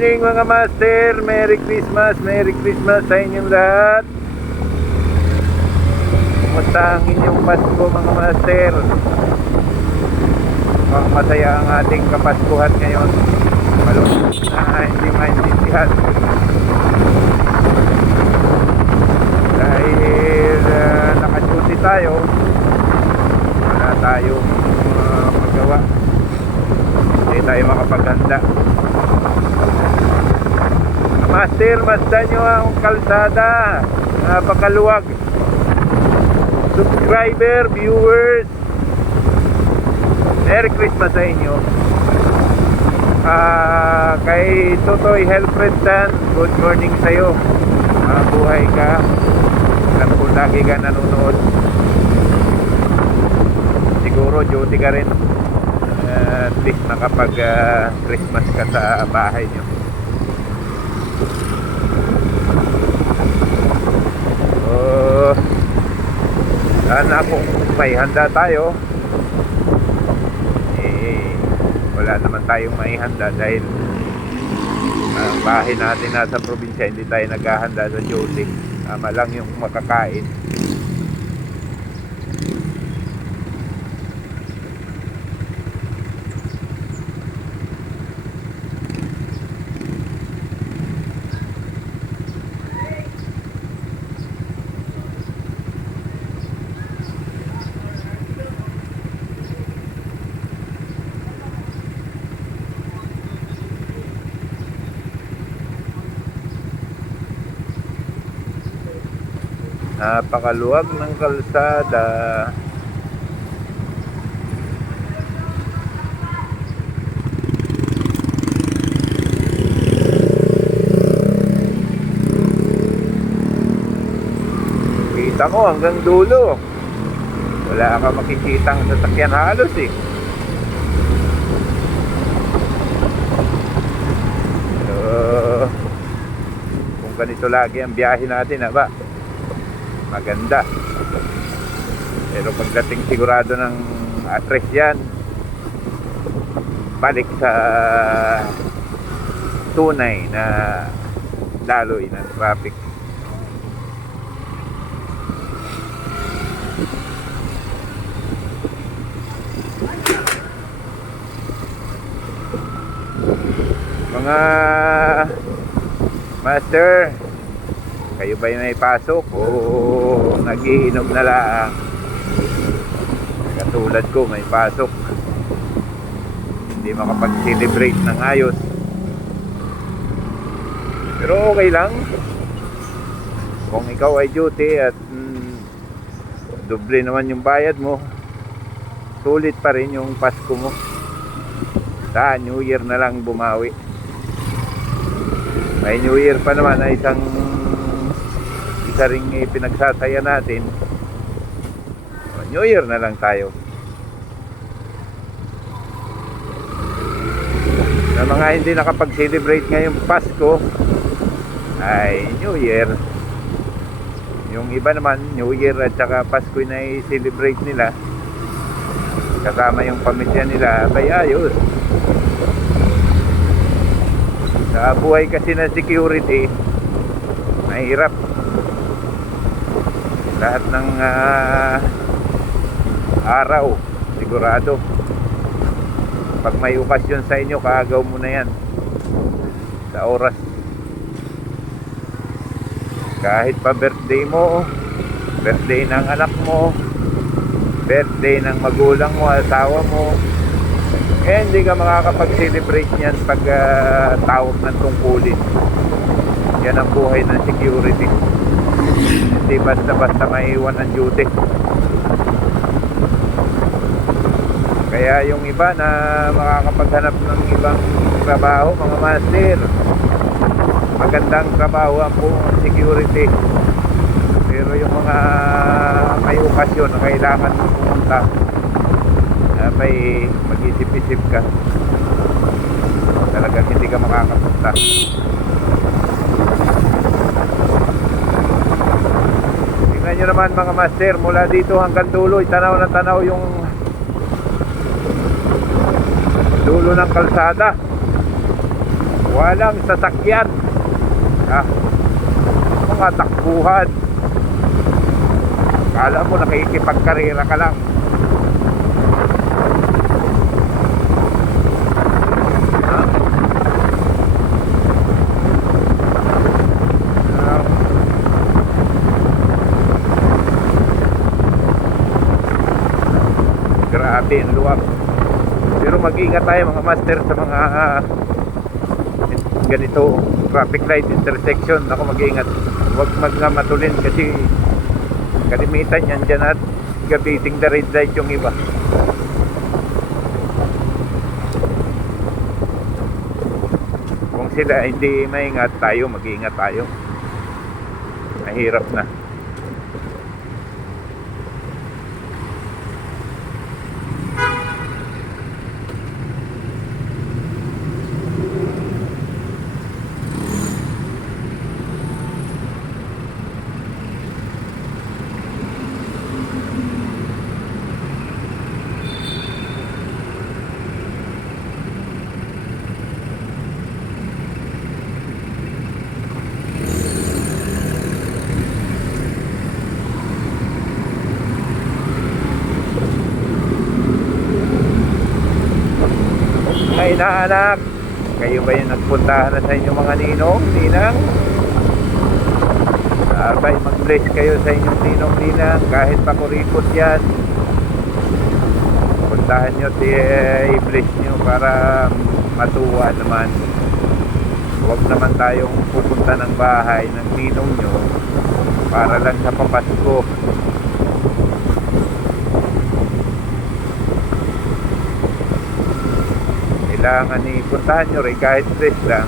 morning mga master. Merry Christmas sa inyong lahat. Kumusta ang inyong Pasko mga master? Mukhang masaya ang ating kapaskuhan ngayon. Malungkot na hindi maintindihan dahil naka-duty tayo. Wala tayong magawa, hindi tayo makapaghanda. Master, masdan nyo ang kalsada, napakaluwag. Subscriber, viewers, Merry Christmas sa inyo. Kay Totoy Helfred San, good morning sa'yo. Mabuhay ka. Alam ko lagi ka nanonood. Siguro duty ka rin. At least nakapag Christmas ka sa bahay nyo. Sana kung may handa tayo, wala naman tayong maihanda dahil ang bahay natin nasa probinsya, hindi tayo naghahanda sa duty. Tama lang yung makakain. Napakaluwag ng kalsada. Kita mo hanggang dulo. Wala ka makikitang sasakyan halos eh. So, kung ganito lagi ang biyahe natin, ba? Maganda. Pero pagdating sigurado ng address yan, balik sa tunay na daloy ng traffic. Mga master, kayo ba yung may pasok o nagiinom na lang? Katulad ko, may pasok, hindi makapag-celebrate ng ayos. Pero okay lang kung ikaw ay duty at doble naman yung bayad mo, sulit pa rin yung Pasko mo. Sa New Year na lang bumawi. May New Year pa naman ay isa ring pinagsasaya natin. New Year na lang tayo. Sa mga hindi nakapag-celebrate ngayong Pasko ay New Year. Yung iba naman New Year at saka Pasko na i-celebrate nila kasama yung pamilya nila, bay ayos. Sa buhay kasi na security, mahirap. Lahat ng araw, sigurado. Pag may okasyon sa inyo, kaagaw mo na yan sa oras. Kahit pa birthday mo, birthday ng anak mo, birthday ng magulang mo, asawa mo, hindi ka makakapag-celebrate yan pag tawag ng tungkulin. Yan ang buhay ng security. Hindi basta-basta maiwan ang duty. Kaya yung iba na makakapaghanap ng ibang trabaho, mga master, magandang trabaho ang buong security. Pero yung mga may okasyon na kailangan pumunta, may mag-isip-isip ka, talagang hindi ka makakapunta. Tingnan nyo naman mga master, mula dito hanggang dulo, tanaw na tanaw yung dulo ng kalsada. Walang sasakyan. Ah, mga takbuhan. Kala mo nakikipagkarera ka lang. Grabe ang luwag. Pero mag-ingat tayo mga master sa mga ganito traffic light intersection. Ako mag-ingat, huwag magmatulin kasi kalimitan yan dyan at gabiting the red light yung iba. Kung sila hindi maingat, tayo mag-ingat tayo. Mahirap na. Mga inaanak, kayo ba yung nagpuntahan na sa inyong mga ninong, ninang? Abay, mag-bless kayo sa inyong ninong, ninang, kahit pakurikot yan. Puntahan nyo, i-bless nyo para matuwa naman. Huwag naman tayong pupunta ng bahay ng ninong nyo para lang sa papasko. Kailangan puntahan nyo rin kahit stress lang.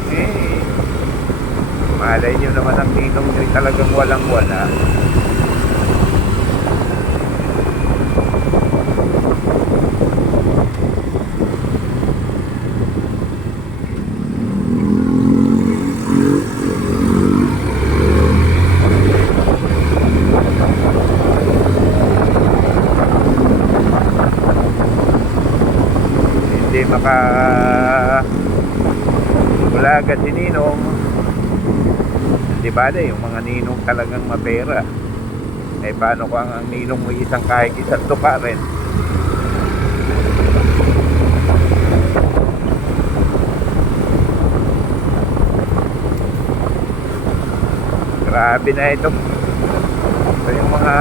Malay nyo naman ang ninong nyo talagang walang wala. Hindi ulaga si ninong. Di ba yung mga ninong talagang mapera, paano kung ang ninong mo isang kahit isang tuka rin? Grabe na ito. Ito yung mga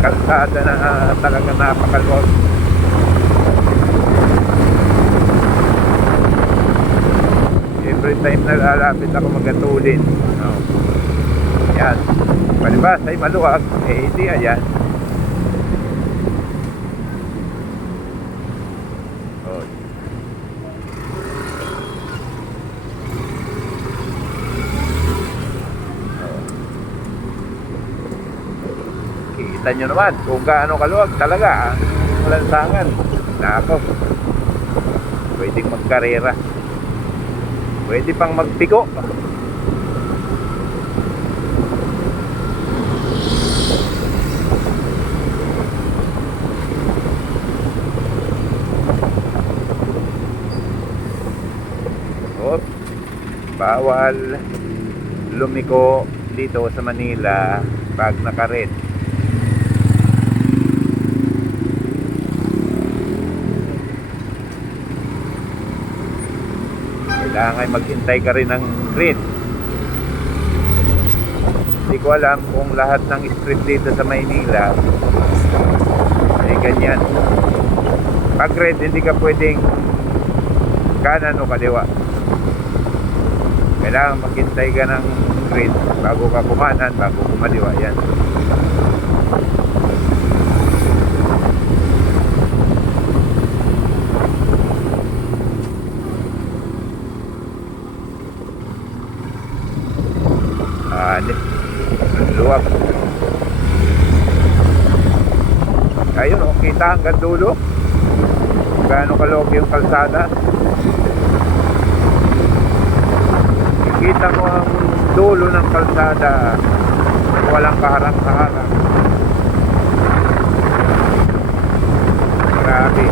kalsada na talagang napakaluwag. Every time na lalapit ako magatulin, yan, palibas ay maluwag, hindi ayan. Kita nyo naman kung gaano kaluwag talaga ang lansangan. Nako, pwedeng magkarera, pwede pang magpiko. Bawal lumiko dito sa Manila pag naka-red. Kailangan maghintay ka rin ng green. Hindi ko alam kung lahat ng street dito sa Maynila ay ganyan. Pag red, hindi ka pwedeng kanan o kaliwa. Kailangan maghintay ka ng green bago ka kumanan, bago kumaliwa. Yan. Luwag. Ayun, kita hanggang dulo. Gaano kalog yung kalsada. Kita mo ang dulo ng kalsada, walang kaharang-kaharang. Grabe.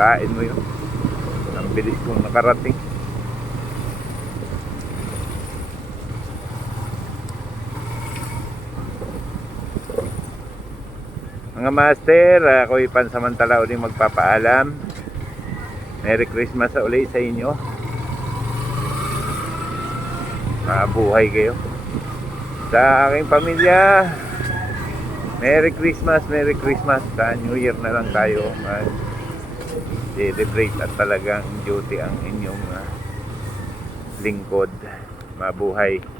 Akalain mo yun. Ang bilis kong nakarating. Mga master, ako'y pansamantala ulit magpapaalam. Merry Christmas ulit sa inyo. Mabuhay kayo. Sa aking pamilya, Merry Christmas, Merry Christmas. Sa New Year na lang tayo mag-celebrate at talagang duty ang inyong lingkod. Mabuhay.